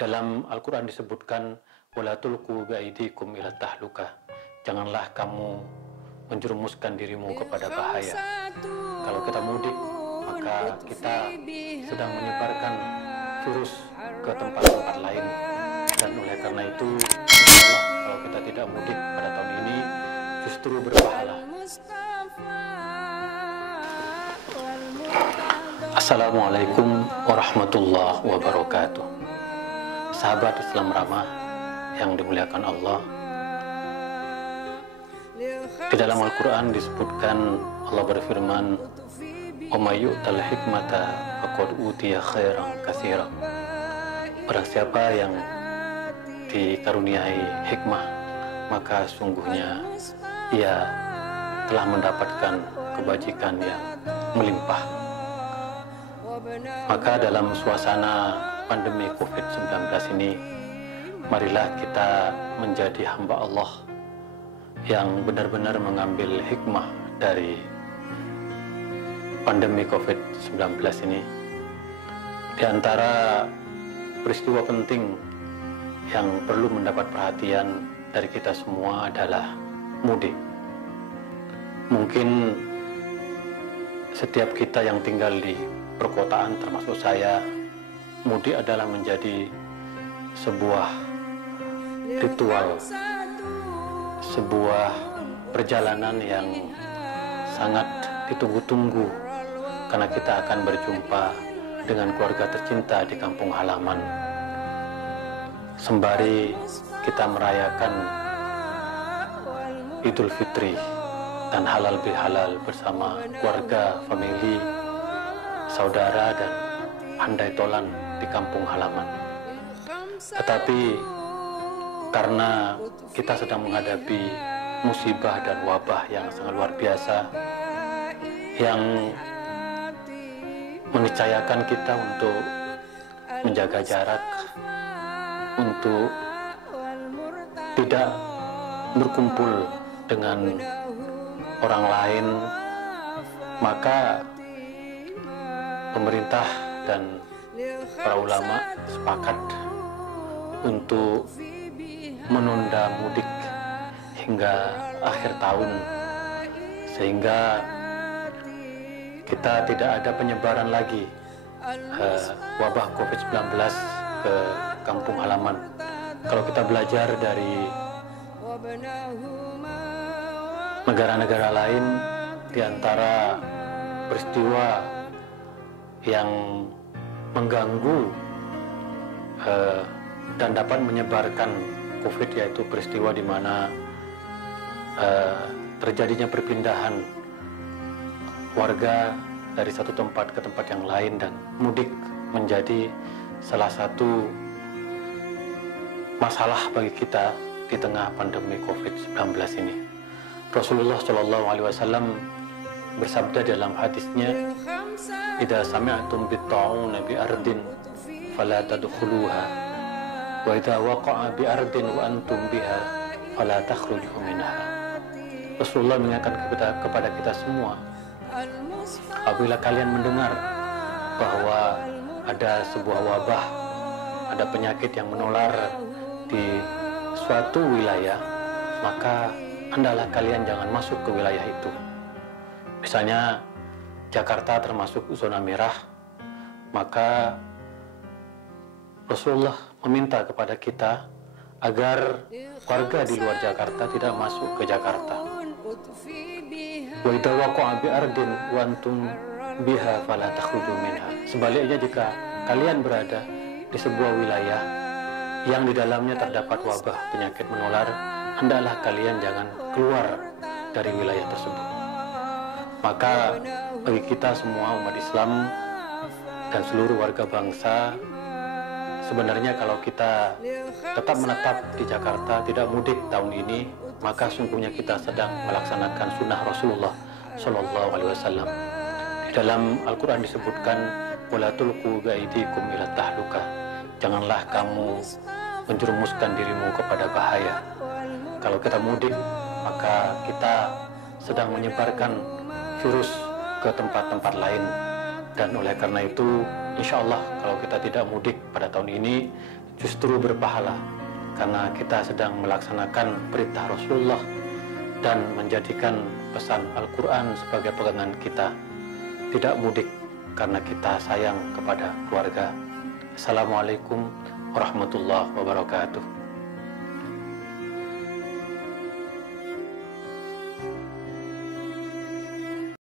Dalam Al-Quran disebutkan, wala tulqu biaidikum ila tahluka. Janganlah kamu menjerumuskan dirimu kepada bahaya. Kalau kita mudik, maka kita sedang menyebarkan virus ke tempat-tempat lain. Dan oleh karena itu, insyaallah kalau kita tidak mudik pada tahun ini, justru berpahala. Assalamualaikum warahmatullahi wabarakatuh. Sahabat Islam Ramah yang dimuliakan Allah, di dalam Al-Quran disebutkan, Allah berfirman, "Wa may yu'tal hikmata faqad utiya khairan katsira." Barang siapa yang dikaruniai hikmah, maka sungguhnya ia telah mendapatkan kebajikan yang melimpah. Maka dalam suasana pandemi COVID-19 ini, marilah kita menjadi hamba Allah yang benar-benar mengambil hikmah dari pandemi COVID-19 ini. Di antara peristiwa penting yang perlu mendapat perhatian dari kita semua adalah mudik. Mungkin setiap kita yang tinggal di perkotaan, termasuk saya, mudik adalah menjadi sebuah ritual, sebuah perjalanan yang sangat ditunggu-tunggu, karena kita akan berjumpa dengan keluarga tercinta di kampung halaman, sembari kita merayakan Idul Fitri dan halal bihalal bersama keluarga, famili, saudara, dan handai tolan di kampung halaman. Tetapi karena kita sedang menghadapi musibah dan wabah yang sangat luar biasa, yang meniscayakan kita untuk menjaga jarak, untuk tidak berkumpul dengan orang lain, maka pemerintah dan para ulama sepakat untuk menunda mudik hingga akhir tahun, sehingga kita tidak ada penyebaran lagi wabah COVID-19 ke kampung halaman. Kalau kita belajar dari negara-negara lain, di antara peristiwa yang mengganggu dan dapat menyebarkan COVID, yaitu peristiwa di mana terjadinya perpindahan warga dari satu tempat ke tempat yang lain, dan mudik menjadi salah satu masalah bagi kita di tengah pandemi COVID-19 ini. Rasulullah Shallallahu Alaihi Wasallam bersabda dalam hadisnya, "Idza sami'tum bit-ta'un bi ardin fala tadkhuluha, wa idza waqa'a bi ardin wa antum biha fala takhruju minha." Rasulullah mengingatkan kepada kita semua, apabila kalian mendengar bahwa ada sebuah wabah, ada penyakit yang menular di suatu wilayah, maka hendaklah kalian jangan masuk ke wilayah itu. Misalnya Jakarta termasuk zona merah, maka Rasulullah meminta kepada kita agar warga di luar Jakarta tidak masuk ke Jakarta. Wa idza waqa'a bi ardin wa antum biha fala takhruju minha. Sebaliknya, jika kalian berada di sebuah wilayah yang di dalamnya terdapat wabah penyakit menular, hendaklah kalian jangan keluar dari wilayah tersebut. Maka bagi kita semua umat Islam dan seluruh warga bangsa, sebenarnya kalau kita tetap menetap di Jakarta, tidak mudik tahun ini, maka sungguhnya kita sedang melaksanakan sunnah Rasulullah Shallallahu Alaihi Wasallam. Di dalam Al-Quran disebutkan, wala tulqu biaidikum ila tahluka. Janganlah kamu menjerumuskan dirimu kepada bahaya. Kalau kita mudik, maka kita sedang menyebarkan virus ke tempat-tempat lain. Dan oleh karena itu, insya Allah kalau kita tidak mudik pada tahun ini, justru berpahala karena kita sedang melaksanakan perintah Rasulullah dan menjadikan pesan Al-Quran sebagai pegangan kita. Tidak mudik karena kita sayang kepada keluarga. Assalamualaikum warahmatullahi wabarakatuh.